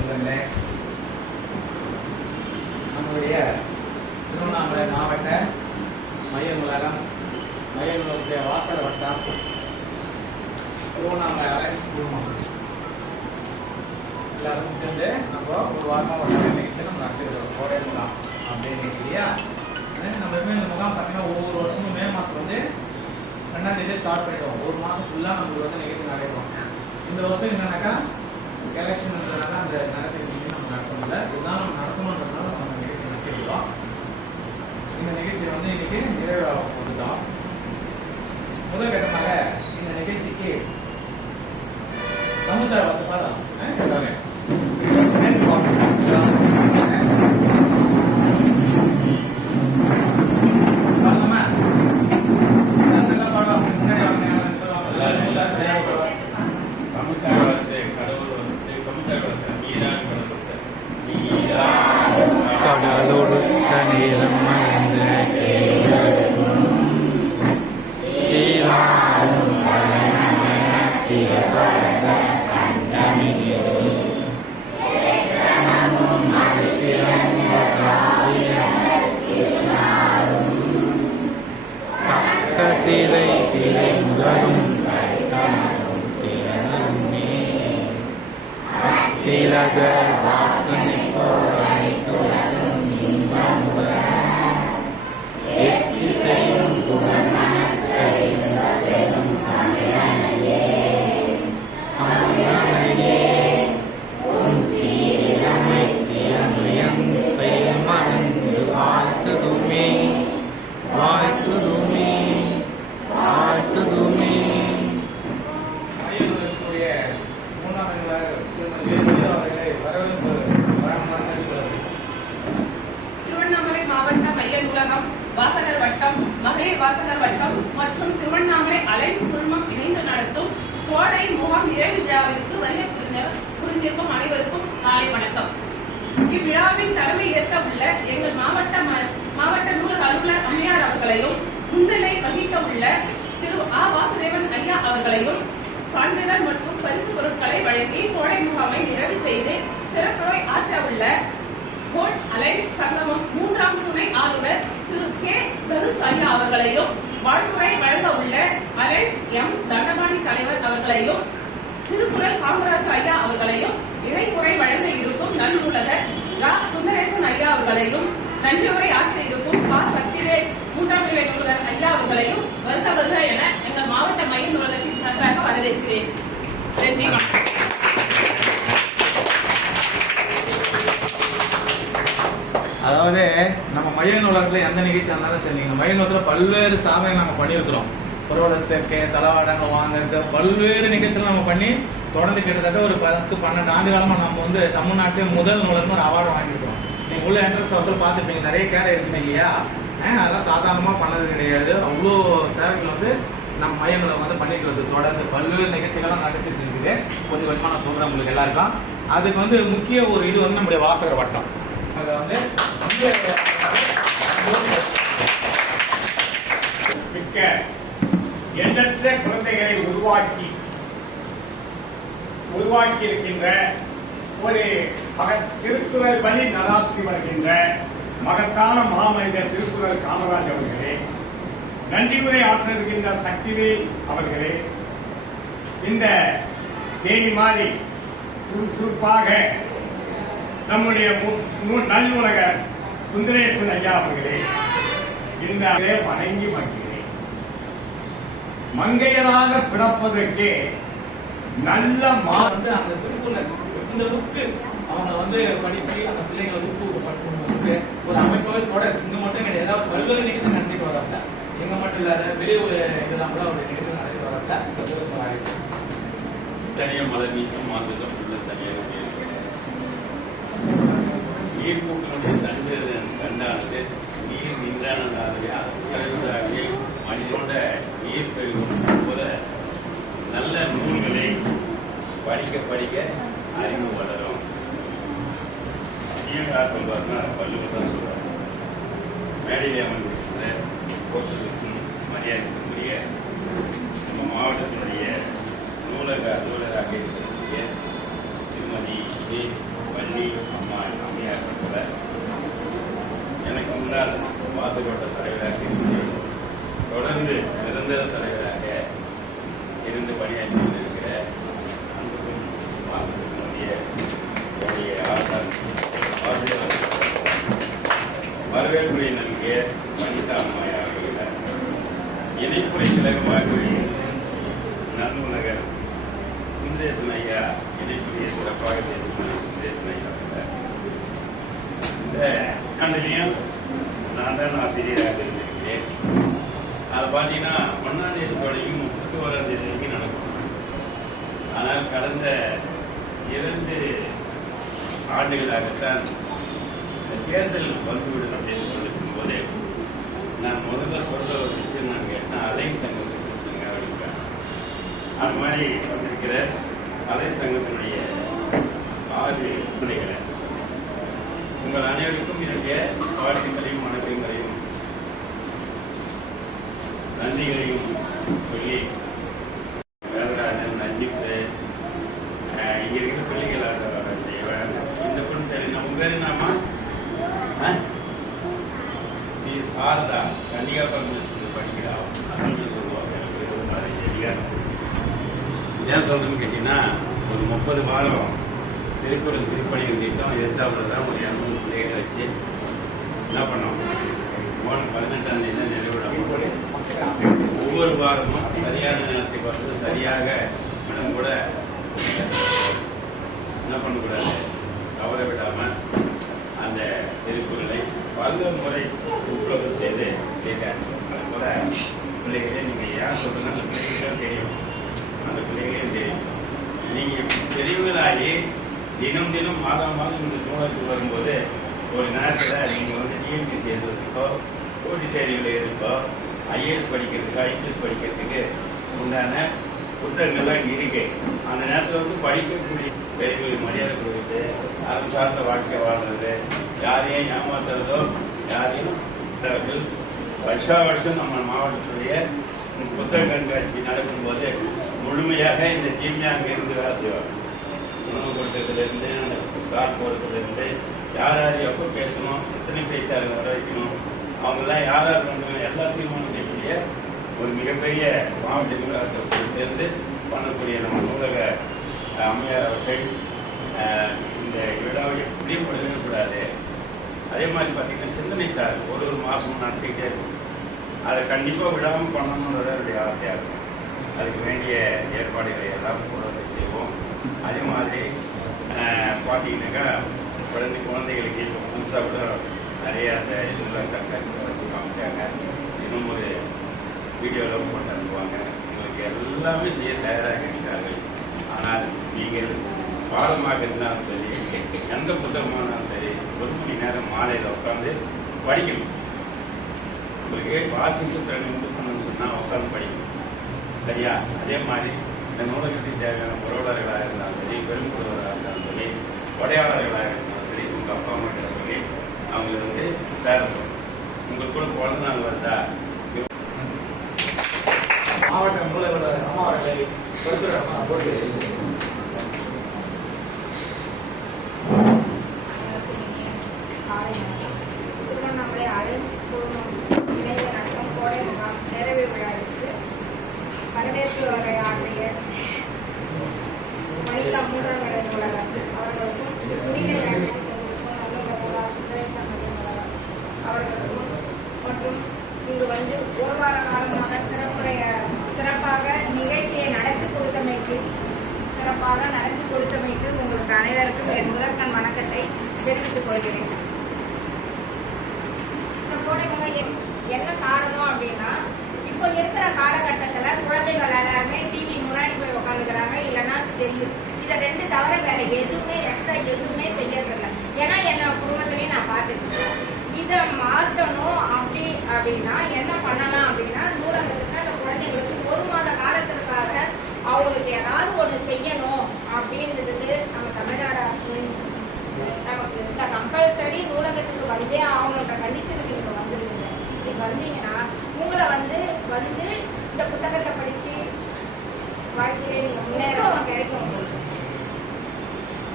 செல்வங்களே, நம்முடைய திருவண்ணாமலை மாவட்ட மைய நூலகத்துடைய வாசக வட்டம் திருவண்ணாமலை அலைன்ஸ் குழுமம் எல்லாரும் சேர்ந்து நம்ம ஒரு வாரமாக ஒரு நிகழ்ச்சி நம்ம நடத்திருக்கிறோம். கோடை முகாம் அப்படின்னு இல்லையா? நம்ம எப்பவுமே இந்த முகாம் பார்த்தீங்கன்னா ஒவ்வொரு வருஷமும் மே மாதம் வந்து 2ஆம் தேதி ஸ்டார்ட் பண்ணிடுவோம். ஒரு மாதம் ஃபுல்லாக நம்மளுக்கு வந்து நிகழ்ச்சி நடைபெறும். இந்த வருஷம் என்னன்னாக்கா எலெக்ஷன்ன்றதுனால அந்த நடத்திட்டு நம்ம நடத்தணும்ல, இதுதான் நம்ம நடத்தணுன்றதுனால நம்ம நிகழ்ச்சி நடத்திருக்கோம். இந்த நிகழ்ச்சியை வந்து இன்னைக்கு நிறைவாக வந்துட்டோம். முதல் கட்டமாக இந்த நிகழ்ச்சிக்கு சமுதாய பார்த்து பாடம் சொல்றாங்க. கடலோடு தண்ணீரம் மறந்த சிலை திரை முதலும் தத்தமும் திறனுமே திலக வாசனை போராய்த்துலகும் இன்பமுக எத்திசையும் புகழ்மணக்கையும் பெரும் தமிழனையே தமிழனையே உன் சீரிழமை சியமயம் செயல் மறந்து வாழ்த்துதுமே வாழ்த்துதுமே வாழ்த்துதுமே. திருவண்ணாமலை மாவட்ட மைய நூலகம் வாசகர் வட்டம் மகளிர் வாசகர் வட்டம் மற்றும் திருவண்ணாமலை அலைன்ஸ் குழுமம் இணைந்து நடத்தும் கோடை முகாம் நிறைவு விழாவிற்கு வருகை புரிந்திருக்கும் அனைவருக்கும் காலை வணக்கம். இவ்விழாவின் தலைமை ஏற்க உள்ள எங்கள் மாவட்ட நூலக அலுவலர் அம்மையார் அவர்களையும் முன்னிலை வகிக்க உள்ள திரு ஆ வாசுதேவன் ஐயா அவர்களையும் சான்றிதழ் மற்றும் பரிசு பொருட்களை வழங்கி கோடை முகாமை நிறைவு செய்து சிறப்புரை ஆற்ற உள்ள போட்ஸ் அலைன்ஸ் சங்கமம் 3ஆம் துணை ஆளுநர் திரு கே தனுஷ் ஐயா அவர்களையும் வாழ்த்துறை வழங்க உள்ள அலைன்ஸ் எம் தண்டபாணி தலைவர் அவர்களையும் திருக்குறள் காமராஜ் ஐயா அவர்களையும் இணைப்புரை வழங்க இருக்கும் நன்னூலகர் ரா சுந்தரேசன் ஐயா அவர்களையும் நன்றியுரை ஆற்ற இருக்கும் பா சக்திவேல் 3ஆம் நிலை நூலகர் ஐயா அவர்களையும் வருக என எங்கள் மாவட்ட மைய நூலகத்தின் சார்பாக வரவேற்கிறேன். நன்றி. அதாவது நம்ம மைய நூலகத்தில் எந்த நிகழ்ச்சி இருந்தாலும் சரி, நீங்கள் மைய நூலகத்தில் பல்வேறு சாதனை நம்ம பண்ணியிருக்கிறோம். புரவலர் சேர்க்கை, தளவாடங்கள் வாங்குறது, பல்வேறு நிகழ்ச்சிகள் நம்ம பண்ணி தொடர்ந்து கிட்டத்தட்ட ஒரு 10-12 ஆண்டு காலமாக நம்ம வந்து தமிழ்நாட்டிலே முதல் நூலகம் ஒரு அவார்டு வாங்கியிருக்கோம். நீங்கள் உள்ள என்ட்ரன்ஸ் வசூல் பார்த்துருப்பீங்க, நிறைய கேடை இருக்குமே இல்லையா? அதெல்லாம் சாதாரணமாக பண்ணது கிடையாது. அவ்வளோ சேவைகள் வந்து நம்ம மைய நூலகம் வந்து பண்ணிட்டு வருது. தொடர்ந்து பல்வேறு நிகழ்ச்சிகள்லாம் நடத்திட்டு இருக்குது. கொஞ்சம் கொஞ்சமாக நான் சொல்கிறேன் உங்களுக்கு எல்லாருக்கும். அதுக்கு வந்து முக்கிய ஒரு இது வந்து நம்முடைய வாசகர் வட்டம். அதை வந்து எண்ணற்ற குழந்தைகளை உருவாக்கி இருக்கின்ற ஒரு திருக்குறள் பணி நடாத்தி வருகின்ற மகத்தான மாமனிதர் திருக்குறள் காமராஜ் அவர்களே, நன்றியுரை ஆற்றிருக்கின்ற சக்திவேல் அவர்களே, இந்த தேனி மாறி சுறுசுறுப்பாக நம்முடைய நல்லுலகர் சுந்தரேசன் ஐயா அவர்களே, இந்த வணங்கி மகிழ்கிறேன். மங்கையராக பிறப்பதற்கே நல்ல வந்து அந்த திருக்குறள் இந்த புக்கு அவங்க வந்து படிச்சு அந்த பிள்ளைங்களை ஊக்குவிக்கப்பட்டு ஒரு அமைப்பாக தொடர் இங்க மட்டும் கிடையாது, ஏதாவது பல்வேறு நிகழ்ச்சி நடத்திட்டு வராங்க. எங்க மட்டும் இல்லாத வெளியே ஒரு இதெல்லாம் கூட ஒரு நிகழ்ச்சி நடத்திட்டு வராங்க. தனியாக மலர் நீக்கம் மாற்றுதல் உள்ள தனியாக நீர்மூக்கினுடைய தண்டு கண்டானது நீர் நின்றானதாகவே அது மனிதனோட நீர் பெருகும் போல நல்ல நூல்களை படிக்க படிக்க அறிவு வளரும். யார் சொல்வார்னா வள்ளுவர் தான் சொல்றாரு. மேடையிலே அமர்ந்திருக்கிற கோஷத்திற்கும் மரியாதைக்குரிய நம்ம மாவட்டத்தினுடைய நூலக அலுவலராக இருக்கக்கூடிய திருமதி மலர்வி அம்மையார் மட்டும் எனக்கு முன்னால் வாசகோட்ட தலைவராக இருந்து தொடர்ந்து நிரந்தர தலைவராக இருந்து பணியாற்றி கொண்டிருக்கிற அன்புக்கும் வாசகத்தினுடைய ஆசிரியர் வரவேற்புரை நல்கிய வனிதா அம்மையார் அவர்கள் இணைப்புரை கழகமாக நல்லுலகர் சுந்தரேசன் ஐயா இணைப்புரையை சிறப்பாக செய்து சுந்தரேசன் ஐயா இந்த ஆண்டுலையும் நான் தான் ஆசிரியராக இருந்திருக்கிறேன். அதை பார்த்தீங்கன்னா 1ஆம் தேதி தொடங்கி 31ஆம் தேதி வரைக்கும் நடக்கும். ஆனால் கடந்த 2 ஆண்டுகளாகத்தான் தேர்தல் வந்துவிடுதல் செய்து கொண்டிருக்கும் போது நான் முதல்ல சொல்ற ஒரு விஷயம் நான் கேட்டேன், அலை சங்கத்துக்கு கொடுத்துருங்க அப்படின்றாங்க. அது மாதிரி வந்திருக்கிற அலை சங்கத்தினுடைய 6 பிள்ளைகளை உங்கள் அனைவருக்கும் என்னுடைய வாழ்த்துக்களையும் வணக்கங்களையும் நன்றிகளையும் சொல்லி வேலராஜன் நந்திப்பு இங்க இருக்கிற பிள்ளைகள் செய்வேன். இந்த பொண்ணு தெரியும் உங்க பேரு நாமா சாரதா கன்னிகா பப்ளிக் ஸ்கூல் படிக்கிறோம் அப்படின்னு சொல்லுவாங்க. எனக்கு ரொம்ப தெரியாது. ஏன் சொல்றேன்னு கேட்டீங்கன்னா ஒரு 30 வாரம் திருக்குறள் திருப்பணிகள் திட்டம் எதிர்த்தாப்புல தான் ஒரு 200 பிள்ளைகளை வச்சு என்ன பண்ணோம். 18ஆம் தேதி தான் நிறைவிட ஒவ்வொரு வாரமும் சரியான நேரத்தை பார்த்து சரியாக இடம் கூட என்ன பண்ணக்கூடாது, தவற விடாம அந்த திருக்குறளை பல முறை உட்பிரவு செய்து கேட்டாங்க. அது போல பிள்ளைகளே நீங்க ஏன் சொல்றீங்கன்னா அந்த பிள்ளைகளும் தெரியும், அந்த பிள்ளைகளையும் தெரியும். நீங்க பெரியவர்களாகி தினம் தினம் மாதம் இந்த நூலகத்துக்கு வரும்போது ஒரு நேரத்தில் நீங்க டிஎன்பிசி எழுதுறதுக்கோ போட்டித் தேர்வுகள் இருக்கோ ஐஏஎஸ் படிக்கிறதுக்கு ஐபிஎஸ் படிக்கிறதுக்கு உண்டான புத்தகங்கள்லாம் இருக்கு. அந்த நேரத்தில் படிக்கக்கூடிய பெரியவர்களுக்கு மரியாதை கொடுக்குறது, அறம் சார்ந்த வாழ்க்கை வாழ்றது, யாரையும் ஏமாத்துறதோ யாரையும் வருஷா வருஷம் நம்ம மாவட்டத்துடைய புத்தக கண்காட்சி நடக்கும்போது முழுமையாக இந்த டீம்ல அங்கே இருந்து வேலை செய்வாங்க. உணவு கொடுக்கறதுலேருந்து அந்த ஸ்டார்ட் போடுறதுலேருந்து யார் யார் எப்போ பேசணும், எத்தனை பேச்சாளர் வர வைக்கணும், அவங்கெல்லாம் யார் யார் பண்ணுவாங்க எல்லாத்தையும் பண்ணக்கூடிய ஒரு மிகப்பெரிய மாவட்ட நிர்வாகத்தை சேர்ந்து பண்ணக்கூடிய நம்ம நூலக அம்மையார் அவர்கள் இந்த விழாவை எப்படியும் கூடாது. அதே மாதிரி பார்த்தீங்கன்னா சிந்தனை சார் ஒரு மாதம் நடத்திக்கிட்டே இருக்கும். அதை கண்டிப்பாக விடாமல் பண்ணணுன்றது என்னுடைய ஆசையாக இருக்கும். அதுக்கு வேண்டிய ஏற்பாடுகளை எல்லாம் கூட செய்வோம். அதே மாதிரி பார்த்தீங்கன்னாக்கா குழந்தைகளுக்கு இப்போ புதுசாக கூட நிறைய அந்த இதெல்லாம் கண்காட்சியில் வச்சு காமிச்சாங்க. இன்னும் ஒரு வீடியோவில் போட்டு அனுப்புவாங்க. உங்களுக்கு எல்லாமே செய்ய தயாராக இருக்கிறார்கள். ஆனால் நீங்கள் பாடமாக இருந்தாலும் சரி, எந்த புத்தகமாக இருந்தாலும் சரி, 1 மணி நேரம் மாலையில் உட்காந்து படிக்கணும். உங்களுக்கு வாசிப்பு திறன் உண்டு பண்ணணும்னு சொன்னால் உட்காந்து படிக்கணும். சரியா? அதே மாதிரி இந்த நூலகத்துக்கு தேவையான புரவலர்களாக இருந்தாலும் சரி, பெரும்புறவர்களாக இருந்தாலும் சரி, உடையாளர்களாக இருந்தாலும் சரி, உங்கள் அப்பா அம்மா கிட்ட சொல்லி அவங்களுக்கு சேர சொல்லணும். உங்களுக்கு கூட குழந்தை நாள் வருதா மாவட்ட நூலகர் அம்மா அவர்களை போட்டு திருவண்ணாமலை அலைன்ஸ் குழுமம் இணைந்து நடக்கும் கோடை முகாம் நிறைவு விழாவிற்கு வரவேற்பு வரை ஆற்றிய மணிலா 3ஆம் நிலை நூலகர் அவர்களுக்கும் குடிநீர் அவர்களுக்கும் மற்றும் இங்கு வந்து 1 வார காலமாக சிறப்பாக நிகழ்ச்சியை நடத்தி கொடுத்தமைக்கு உங்களுக்கு அனைவருக்கும் என் முதற்கண் வணக்கத்தை தெரிவித்துக் கொள்கிறேன். இந்த கோடை முகாம் என்ன காரணம் அப்படின்னா, இப்போ இருக்கிற காலகட்டத்துல குழந்தைகள் எல்லாருமே டிவி முன்னாடி போய் உட்காந்துக்கிறாங்க, இல்லைன்னா செல்லு. இதை 2 தவிர வேற எதுவுமே எக்ஸ்ட்ரா எதுவுமே செய்யறதில்லை. ஏன்னா என்னோட குடும்பத்திலையும் நான் பார்த்துருக்கேன். இதை மாற்றணும் அப்படின்னா என்ன பண்ணலாம் அப்படின்னா, நூலகத்துக்கு அந்த குழந்தைங்களுக்கு 1 மாத காலத்திற்காக அவங்களுக்கு ஏதாவது ஒன்று செய்யணும் அப்படின்றதுக்கு நம்ம தமிழ்நாடு அரசு நமக்கு இந்த கம்பல்சரி நூலகத்துக்கு வந்தே அவங்களோட கண்டிஷனுக்கு நீங்க வந்துருவீங்க. இப்படி வந்தீங்கன்னா உங்களை வந்து இந்த புத்தகத்தை படிச்சு வாழ்க்கையிலே நீங்க முன்னேறம் கிடைக்கும். உங்களுக்கு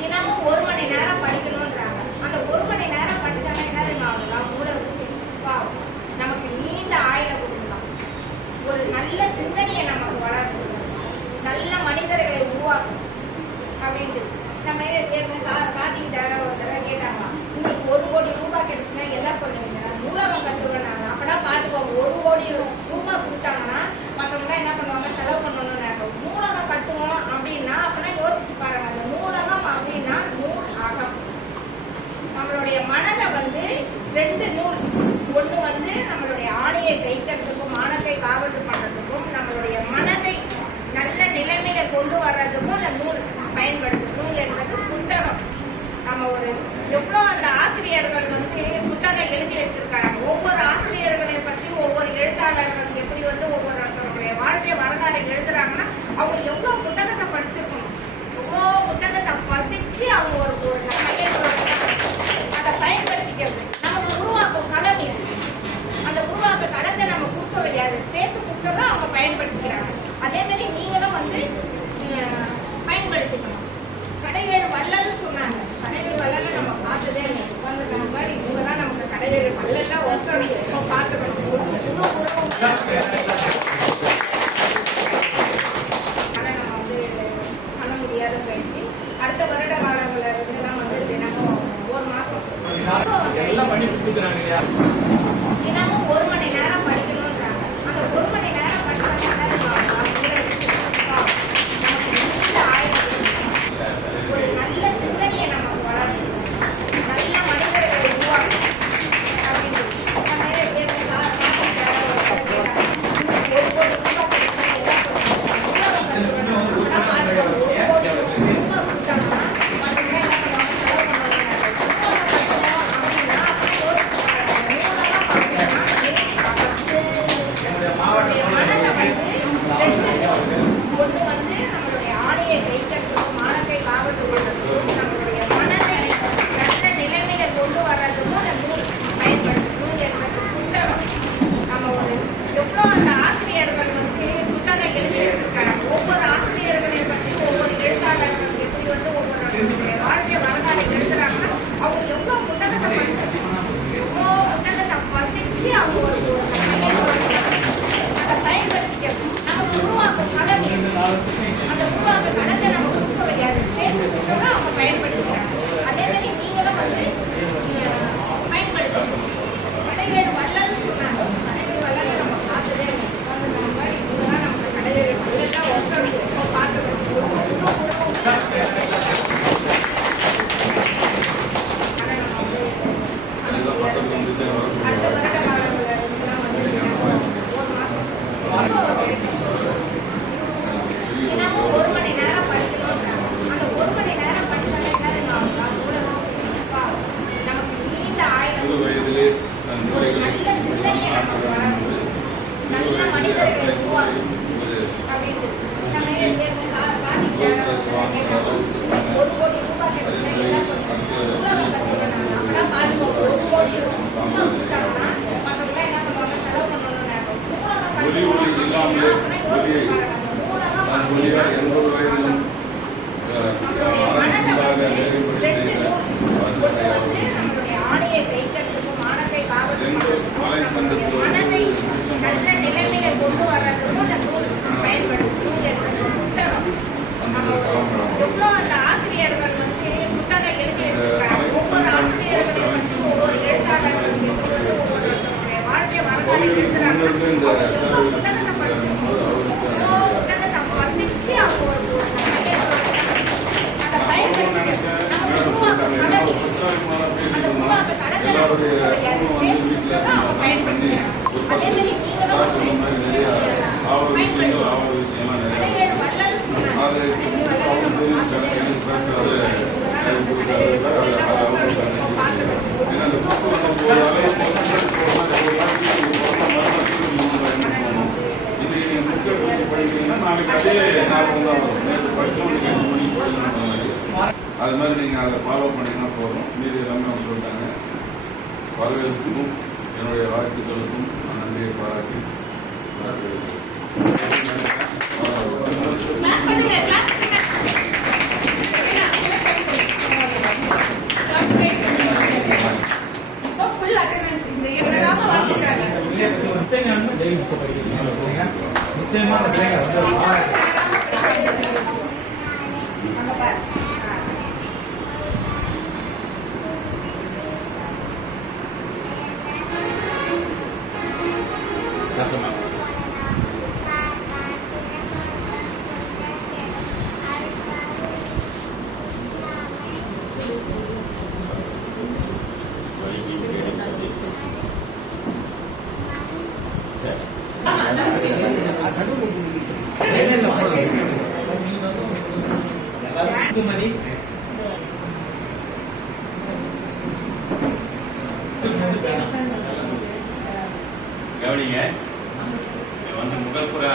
தினமும் 1 மணி நேரம் படிக்கணும் ஒரு எவ்வளோ அந்த ஆசிரியர்கள் வந்து புத்தகம் எழுதி வச்சிருக்காங்க. ஒவ்வொரு ஆசிரியர்களை பற்றி ஒவ்வொரு எழுத்தாளர்கள் எப்படி வந்து ஒவ்வொருத்தருடைய வாழ்க்கை வரலாறு எழுதுறாங்கன்னா அவங்க எவ்வளவு புத்தகத்தை படிச்சிருக்கணும். எவ்வளோ புத்தகத்தை படிச்சு அவங்க ஒரு அதை பயன்படுத்திக்கிறது. நமக்கு உருவாக்கும் களம் இது. அந்த உருவாக்க களத்தை நம்ம கொடுத்தோம் இல்லையா, அது ஸ்பேஸ் கொடுத்ததான் அவங்க பயன்படுத்திக்கிறாங்க. அதே மாதிரி நீங்களும் வந்து பயன்படுத்திக்கணும். கடைவேறு வள்ளல்னு சொன்னாங்க. கடைவேறு வள்ளல நம்ம பார்த்ததே இல்லை. உட்காந்துருக்க மாதிரி இவங்கதான் நமக்கு கடைவேறு வள்ளல்லாம் ஒருத்தர் பார்த்துக்கணும். ஆனால் நம்ம வந்து பண்ண முடியாத பயிற்சி. அடுத்த வருட காலங்களில் இருந்துலாம் வந்து தினமும் ஒரு மாசம் எல்லாம் பண்ணி கொடுக்குறாங்க இல்லையா? தினமும் 1 மணி நேரம் படிக்கணும்ன்றாங்க. அந்த 1 மணி நேரம் ஒரு நல்ல சிந்தனையை நமக்கு வளர்க்கணும். நல்ல மனிதர்களை உருவாக்கணும் அப்படின்னு ஒன்று வந்து நம்மளுடைய ஆடையை கைக்கிறதுக்கும் மானத்தை காவல் கொள்றதுக்கும் நம்மளுடைய மனதை நல்ல நிலைமையில கொண்டு வர்றதுக்கும் அந்த நூல் பயன்படுத்தணும் என்பது புத்தகம். நம்ம ஒரு எவ்வளோ அந்த ஆசிரியர்கள் வந்து புத்தகம் எழுதி வச்சிருக்காங்க. ஒவ்வொரு ஆசிரியர்களை பற்றி ஒவ்வொரு எழுத்தாளர்கள் எப்படி வந்து ஒவ்வொரு வாழ்க்கை வரலாறு எழுதுறாங்கன்னா அவங்க எவ்வளோ புத்தகத்தை படிச்சிருக்கணும். எவ்வளோ புத்தகத்தை படிச்சு அவங்க ஒரு அதை பயன்படுத்திக்கணும். நமக்கு உருவாக்கும் களம் இது. அந்த உருவாக்க களத்தை நம்ம கொடுக்க முடியாது. பேசுறதுக்கு அவங்க பயன்படுத்திக்கிறாங்க. அதே மாதிரி நீங்களும் வந்து பயன்படுத்தணும். கடைவேறு வள்ளல்னு சொன்னாங்க. கடைவேறு வள்ளல நம்ம பார்த்ததே இல்லை. நம்ம மாதிரி இவங்கதான் நமக்கு கடைவேறு வள்ளல்லாம் ஒருத்தர் பார்த்துக்கணும். ஆனால் நம்ம வந்து அடுத்த வருட காலங்களில் இருந்துலாம் வந்து ஒரு மாசம் தினமும் 1 மணி நேரம் படிக்கணும்ன்றாங்க. அந்த 1 மணி நேரம் படிச்சாலே நமக்கு நீண்ட ஆயுள், ஒரு நல்ல சிந்தனையை நமக்கு வளர்க்கணும். நல்ல மனிதர்களை உருவாக்கணும் அப்படின்னு நம்ம 1 கோடி ரூபாய் அப்பெல்லாம் பாருங்க. 1 கோடி ரூபாய் கொடுத்தாங்கன்னா மற்றவங்க என்ன பண்ணுவாங்க, செலவு பண்ணணும்னு ஆடையை கைக்கிறதுக்கும் மானத்தை காவலுக்கும் மனதை நல்ல நிலைமையில கொண்டு வர்றதுக்கும் அந்த நூல் பயன்படுத்தணும் என்பது புத்தகம். எவ்வளோ அந்த ஆசிரியர்கள் வந்து புத்தகம் எழுதி வச்சிருக்காங்க. ஒவ்வொரு ஆசிரியர்களை பற்றி ஒவ்வொரு எழுத்தாளர்கள் ஒவ்வொருத்தருடைய வாழ்க்கை வரலாறு எழுதுறாங்க. புத்தகத்தை படிச்சிருக்கோம். புத்தகத்தை படிச்சு அவங்க அதை பயன்படுத்தி நமக்கு உருவாக்க களம் இது. அந்த உருவாக்க களத்தை அவங்க பயன்படுத்திக்கிறாங்க. அதே மாதிரி நீங்களும் கடைவேறு வள்ளல்னு சொன்னாங்க. அது மாதிரி நீங்கள் அதை ஃபாலோ பண்ணிங்கன்னா போதும். மீதி எல்லாமே அவங்க சொல்லிட்டாங்க. வரவேற்புக்கும் என்னுடைய வாழ்த்துக்களுக்கும் நான் நன்றியை பாராட்டி நிச்சயமா அந்த பிள்ளைங்க வந்து கவனிங்க, இவன் வந்து முகல்புரா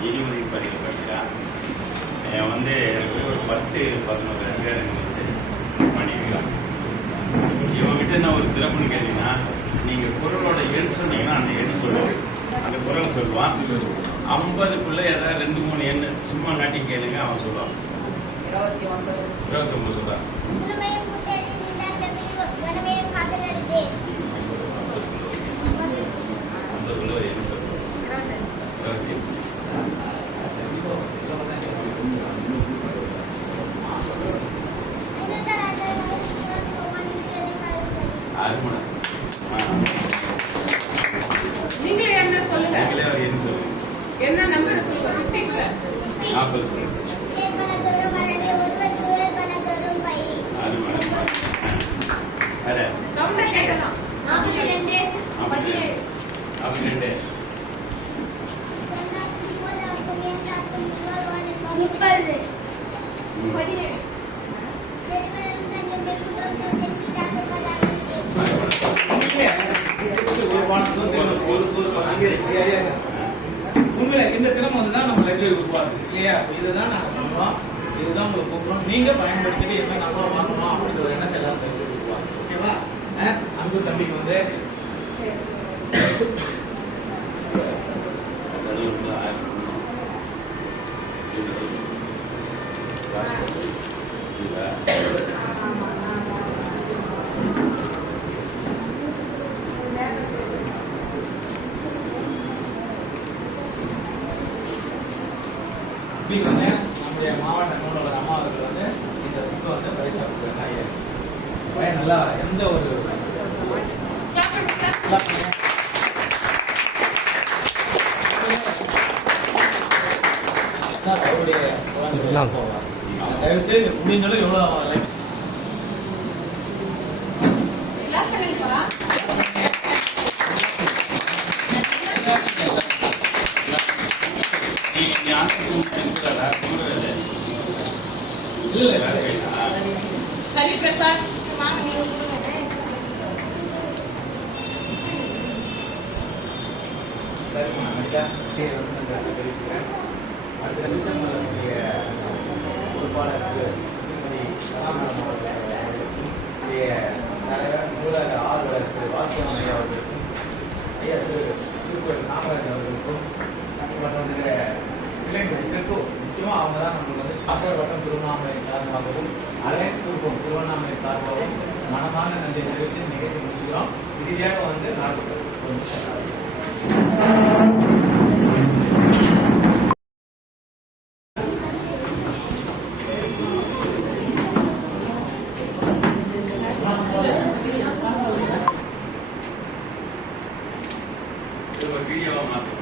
நீதிபதி பள்ளியில் படிக்கிறான். இவன் வந்து ஒரு 10-11 அதிகாரங்கள் வந்து பண்ணிக்கிறான். இவங்ககிட்ட என்ன ஒரு சிறப்புன்னு கேட்டீங்கன்னா, நீங்க குரலோட எண் சொன்னீங்கன்னா அந்த எண்ணு சொல்லுவான், அந்த குரல் சொல்லுவான். 50க்குள்ள ஏதாவது 2-3 எண்ணு சும்மா நாட்டி கேளுங்க, அவன் சொல்லுவான். 29 சொல்றான். 50க்குள்ள ஒரு எண்ணு சொல்லுவான். 25. ஆறுமணி. நீங்களே என்ன சொல்லுங்க, நீங்களே ஒரு எண்ணு சொல்லுங்க. என்ன நம்பர் சொல்லுங்க. 50 40 சொல்லுங்க. வேற சவுண்ட கேட்டலாம். 42. உண்மையில இந்த தினம் வந்துதான் நம்ம லைப்ரரி உருவாகுது இல்லையா? இதுதான் நாங்க பண்றோம், இதுதான் உங்களுக்கு கூப்பிடுறோம். நீங்க பயன்படுத்திட்டு என்ன நம்ம வாங்கணும் அப்படின்ற ஒரு எண்ணத்தை எல்லாம் பேசி கொடுப்பாங்க. ஓகேவா? அன்பு தம்பிக்கு வந்து வந்து நம்முடைய மாவட்ட நூலகர் அம்மா அவர்கள் வந்து இந்த புக்கை வந்து பரிசா கொடுக்குறாங்க. பையன் நல்லா எந்த ஒரு சார் அவருடைய தயவு செய்து முடிஞ்சாலும் எவ்வளவு லைக் இல்ல ஹரி பிரசாத் சரிம்மா தெரிவிக்கிறேன். அடுத்த நிமிஷம் நம்முடைய பொறுப்பாளர் திருமதி கலாமரம் அவர்களுடைய தலைவர் நூலக ஆர்வலர் திரு வாசுவன் ஐயா அவர்களுக்கும் ஐயா திருக்குறள் நாகராஜ் அவர்களுக்கும் மற்றும் வந்துகிற இளைஞர்களுக்கும் முக்கியமாக அவங்க தான் நம்மளுக்கு வந்து ஆசிரியர் வட்டம் திருவண்ணாமலை சார்பாகவும் அலையன்ஸ் குரூப்பம் திருவண்ணாமலை சார்பாகவும் மனமான நன்றி தெரிவித்து நிகழ்ச்சி முடிச்சுக்கிறோம். இறுதியாக வந்து நாடு வீடியோவா மாற்று.